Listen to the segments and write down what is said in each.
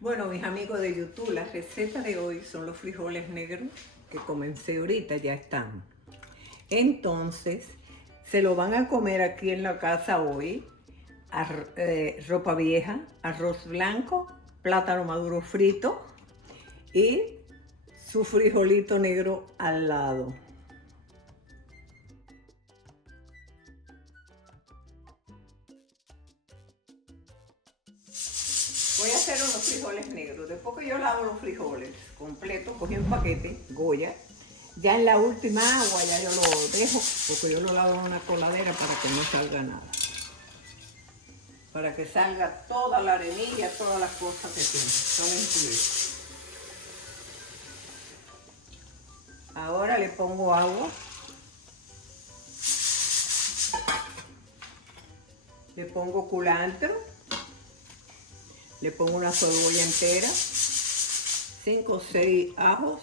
Bueno, mis amigos de YouTube, la receta de hoy son los frijoles negros que comencé ahorita, ya están. Entonces, se lo van a comer aquí en la casa hoy. Ropa vieja, arroz blanco, plátano maduro frito y su frijolito negro al lado. Voy a hacer unos frijoles negros. Después que yo lavo los frijoles completos, cogí un paquete, Goya. Ya en la última agua ya yo lo dejo, porque yo lo lavo en una coladera para que no salga nada. Para que salga toda la arenilla, todas las cosas que tiene. Son incluidas. Ahora le pongo agua. Le pongo culantro. Le pongo una cebolla entera, 5 o 6 ajos,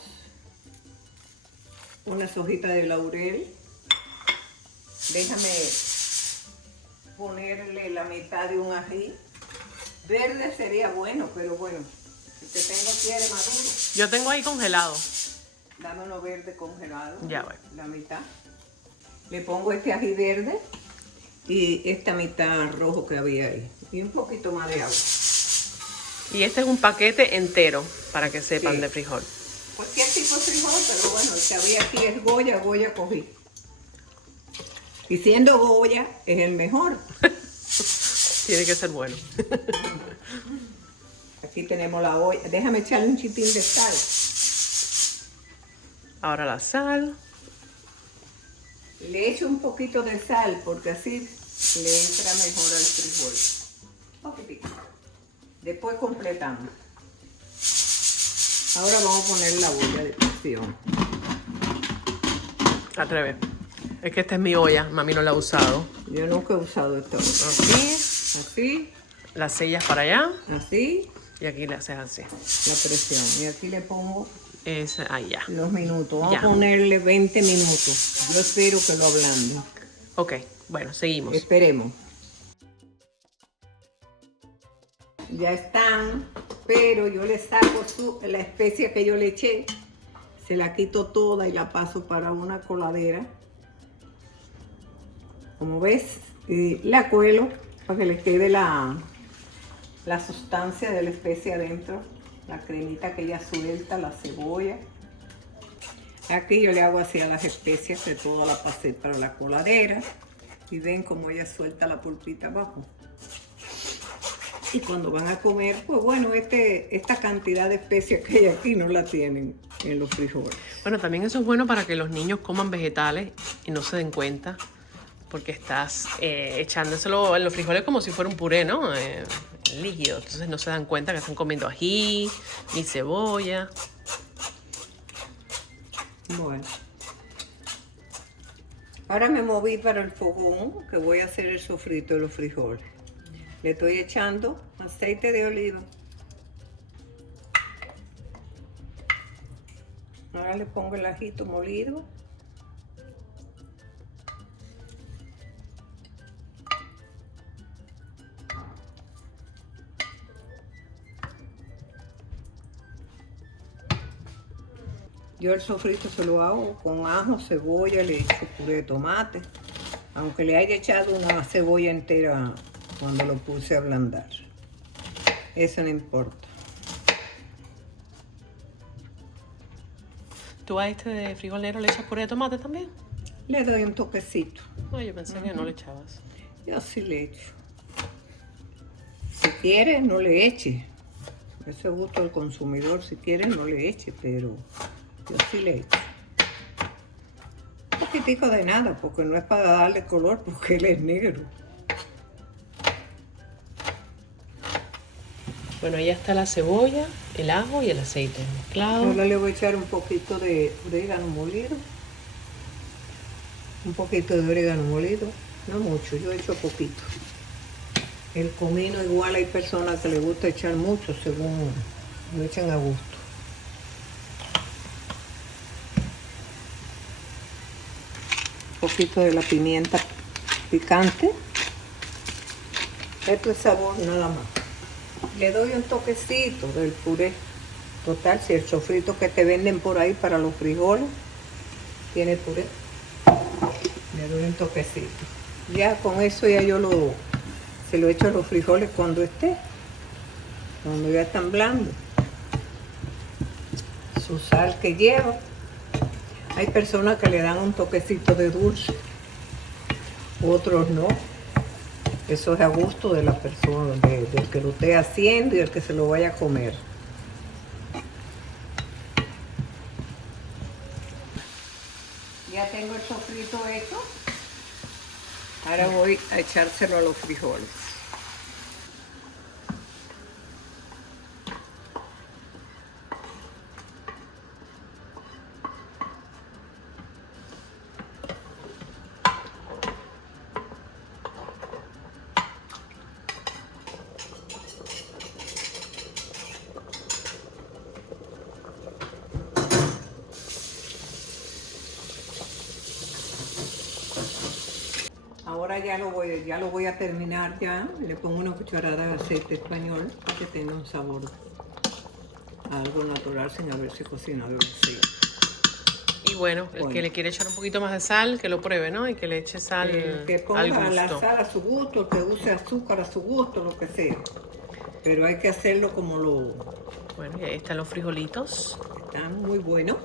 unas hojitas de laurel. Déjame ponerle la mitad de un ají. Verde sería bueno, pero bueno, el que tengo quiere maduro. Yo tengo ahí congelado. Dame uno verde congelado. Ya voy. La mitad. Le pongo este ají verde y esta mitad rojo que había ahí. Y un poquito más de agua. Y este es un paquete entero, para que sepan, Sí. de frijol. Cualquier tipo de frijol, pero bueno, el que había aquí es Goya, Goya cogí. Y siendo Goya, es el mejor. Tiene que ser bueno. Aquí tenemos la olla. Déjame echarle un chitín de sal. Ahora la sal. Le echo un poquito de sal porque así le entra mejor al frijol. Un poquitito. Después completamos. Ahora vamos a poner la olla de presión. Atreve. Es que esta es mi olla, mami no la ha usado. Yo nunca he usado esto. Así. Así, Las sellas para allá. así, Y aquí le haces así. la presión. Y aquí le pongo Es allá. los minutos. Vamos Ya. a ponerle 20 minutos. Yo espero que lo ablande. Ok, bueno, seguimos. Esperemos. Ya están, pero yo le saco la especia que yo le eché, se la quito toda y la paso para una coladera. Como ves, y la cuelo para que le quede la sustancia de la especia adentro, la cremita que ella suelta, la cebolla. Aquí yo le hago así a las especias que toda la pasé para la coladera y ven como ella suelta la pulpita abajo. Y cuando van a comer, pues bueno, esta cantidad de especias que hay aquí no la tienen en los frijoles. Bueno, también eso es bueno para que los niños coman vegetales y no se den cuenta. Porque estás echándoselo en los frijoles como si fuera un puré, ¿no? Líquido. Entonces no se dan cuenta que están comiendo ají, ni cebolla. Bueno. Ahora me moví para el fogón, que voy a hacer el sofrito de los frijoles. Le estoy echando aceite de oliva. Ahora le pongo el ajito molido. Yo el sofrito se lo hago con ajo, cebolla, le echo puré de tomate. Aunque le haya echado una cebolla entera cuando lo puse a ablandar. Eso no importa. ¿Tú a este de frijol negro le echas puré de tomate también? Le doy un toquecito. No, yo pensé que no le echabas. Yo sí le echo. Si quiere, no le eche. Eso es gusto del consumidor. Si quiere, no le eche, pero yo sí le echo. Un poquitico de nada, porque no es para darle color, porque él es negro. Bueno, ahí está la cebolla, el ajo y el aceite mezclado. Ahora le voy a echar un poquito de orégano molido. Un poquito de orégano molido. No mucho, yo echo poquito. El comino igual hay personas que les gusta echar mucho, según lo echan a gusto. Un poquito de la pimienta picante. Esto es sabor nada más. Le doy un toquecito del puré. Total, si el sofrito que te venden por ahí para los frijoles tiene puré, le doy un toquecito. Ya con eso ya se lo echo a los frijoles cuando ya están blandos. Su sal que lleva. Hay personas que le dan un toquecito de dulce, otros no. Eso es a gusto de la persona, del que lo esté haciendo y el que se lo vaya a comer. Ya tengo el sofrito hecho. Ahora voy a echárselo a los frijoles. Ahora ya lo voy a terminar ya. Le pongo una cucharada de aceite español para que tenga un sabor algo natural sin haberse cocinado rocío. Y bueno, el que le quiere echar un poquito más de sal, que lo pruebe, ¿no? Y que le eche sal Que ponga al gusto. la sal a su gusto, el que use azúcar a su gusto, lo que sea. Pero hay que hacerlo como Bueno, y ahí están los frijolitos. están muy buenos.